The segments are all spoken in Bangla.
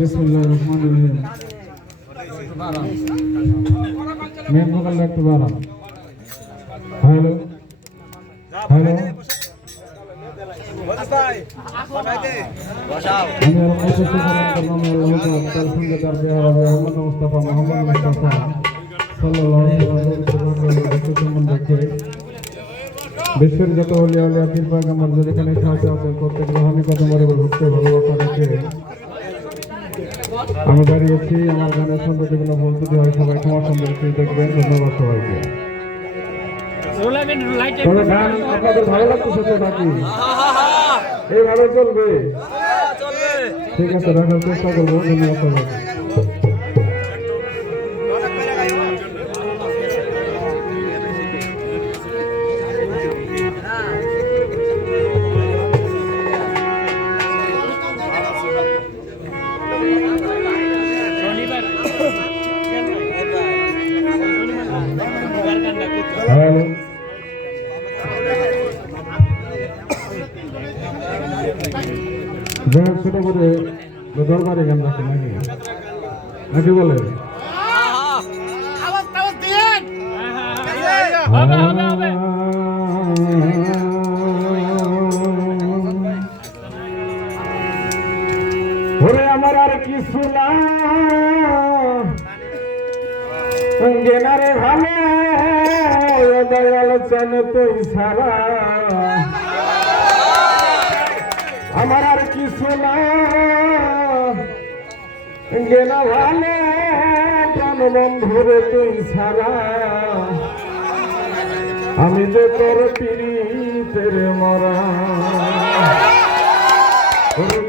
बिस्मिल्लाहिर्रहमानिर्रहीम मेन भोकल একটু বাড়ান হ্যালো হ্যালো বস ভাই বাবাই দে বসাও আমি আর মুস্তফা সাল্লাল্লাহু আলাইহি ওয়া সাল্লাম সঙ্গে তার বিহার মুস্তাফা মুহাম্মদ মুস্তাফা সাল্লাল্লাহু আলাইহি ওয়া সাল্লাম বিশ্বের যত ওলিয়া ওলিয়া পীর পয়গম্বর যেখানে সাথে আছে প্রত্যেক রোহানি কদমে ভক্তি ভালোবাসা রেখে আমি দাঁড়িয়েছি আমার গানের সঙ্গে যেগুলো বলতে দেওয়া হয় সবাই তোমার সঙ্গে দেখবেন ধন্যবাদ সবাইকে গান আপনাদের ভালো লাগতেছে তো নাকি এইভাবে চলবে ঠিক আছে রাখার চেষ্টা করবো ধন্যবাদ সবাইকে ছোট করে দরবারে গান রাখে নাকি নাকি বলে ওরে আমার আর কিছু না গেনারে ভালো দয়াল চান তুই সারা আমার আর কিছু না গেনা ভালো প্রাণ বন্ধুরে তুই ছাড়া আমি যে তোর পীড়িতের মরা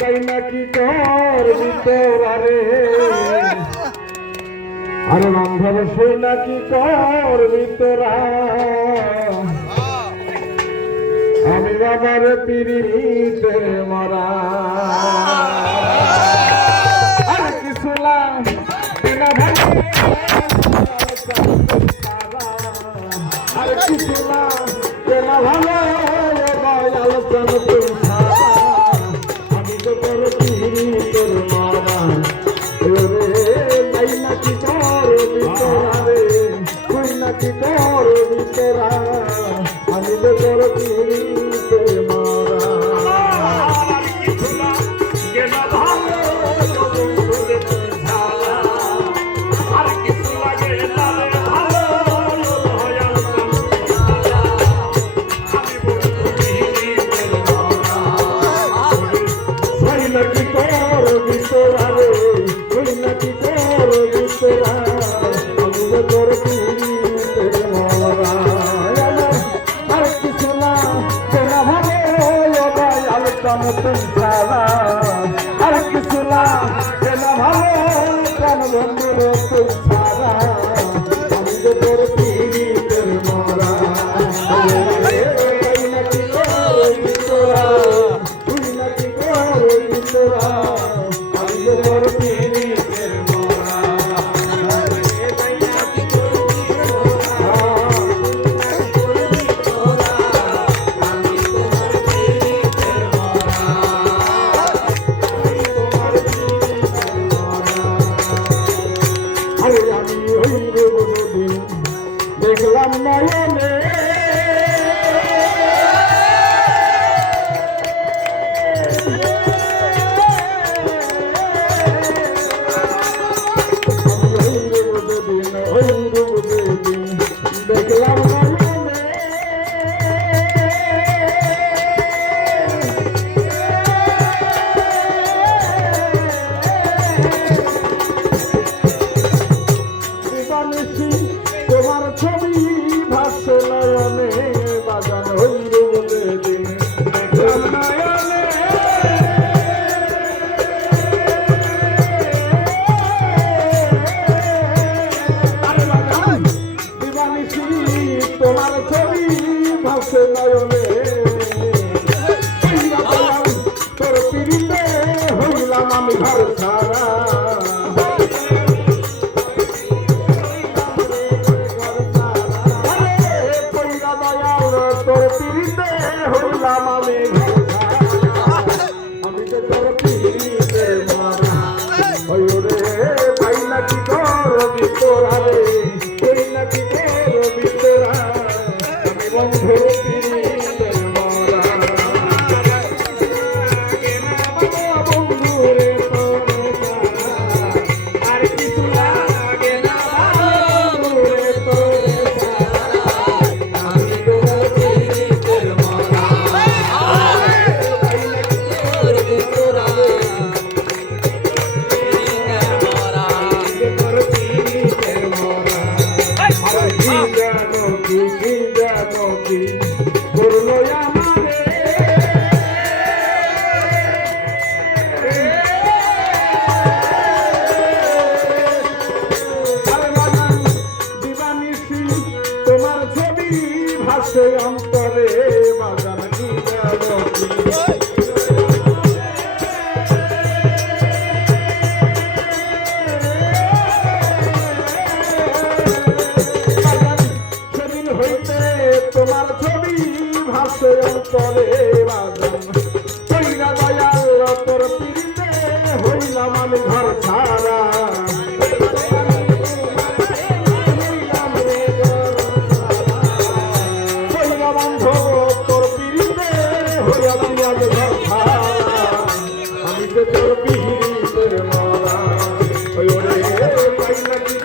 গাই নাকি করবি তোরা রে আরে বান্ধব সই নাকি করবি তোরা আমি বাবার পীড়িতের মরা আর কিছু না ভালো আর কিছু না ভালো আলোচনা আমি তো তোর পীড়িতের মরা তাই নাকি করবি তোরা রে তুই নাকি করবি তোরা আমি তো তোর পীড়িতের মরা আর কিছু না ভালো প্রাণ বন্ধুরে তুই ছাড়া আমি যে তোর পীড়িতের মরা নাকি করবি তোরা তুই নাকি করবি তোরা আমি যে তোর পীড়িতের মরা দেখলাম নয়নে দেখলাম নয়নে তোরা রে তুই নাকি করবি তোরা আমি বন্ধু পিরিতের মরা বন্ধু রে আর কিছু লাগে না বন্ধু রে আমি তোরা পিরিতের মরা তোরা তোমার ছবি ভাসে অন্তরে বাজান কি সেদিন হইতে তোমার ছবি ভাসে অন্তরে বাজান কইরা দয়াল তোর পিড়িতে হইলাম আমি ঘর ছাড়া আমি তো তোর পিড়িতের মরা ওই ওরে পাইলা কি